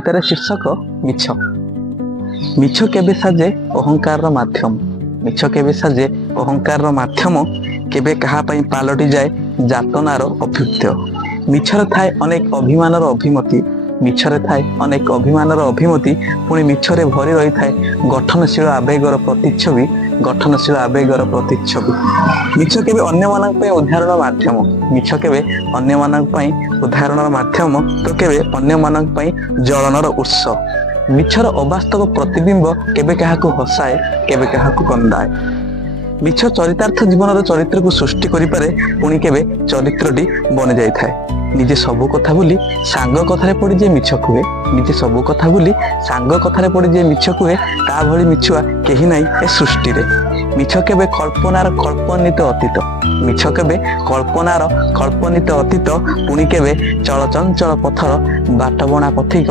कवितार शीर्षक मिछ। मिछ केबे साजे अहंकार माध्यम, मिछ केबे साजे अहंकार माध्यम, केबे कहा पई पालटी जाए जातनार अभ्युत्य। मिछर थाए अनेक अभिमानर अभिमति, मिछरे थाए अनेक अभिमानर अभिमति, पुणी मिछरे भरी रही थाए गठनशील आवेगर प्रतिच्छवि, गठनशील आवेगर प्रतिच्छवि। मिछ केबे अन्य मानक पई उदाहरण माध्यम, मिछ केबे अन्य मानक पई उदाहरणर माध्यम, तो केबे अन्य मानक पई जलनर उत्स। मिछर अवास्तव प्रतिबिंब केबे काहाकु हसाए, केबे काहाकु कंदाए। मिछ चरितार्थ जीवन चरित्र को सृष्टि करि पारे, पुणी केबे चरित्रटी बनि जाय थाए। निजे सबु कथा बोली सांग कथारे पड़ी जे मिछ कुहे, निजे सबु कथा बोली सांग कथारे पड़ी जे मिछ कुहे, ता भली मिछुआ केही नाही ए सृष्टि रे। मिछ केबे कल्पनार कल्पनित अतीत, मिछ केबे कल्पनार कल्पनित अतीत, पुणी केबे चलचंचल पथर बाटबणा पथिक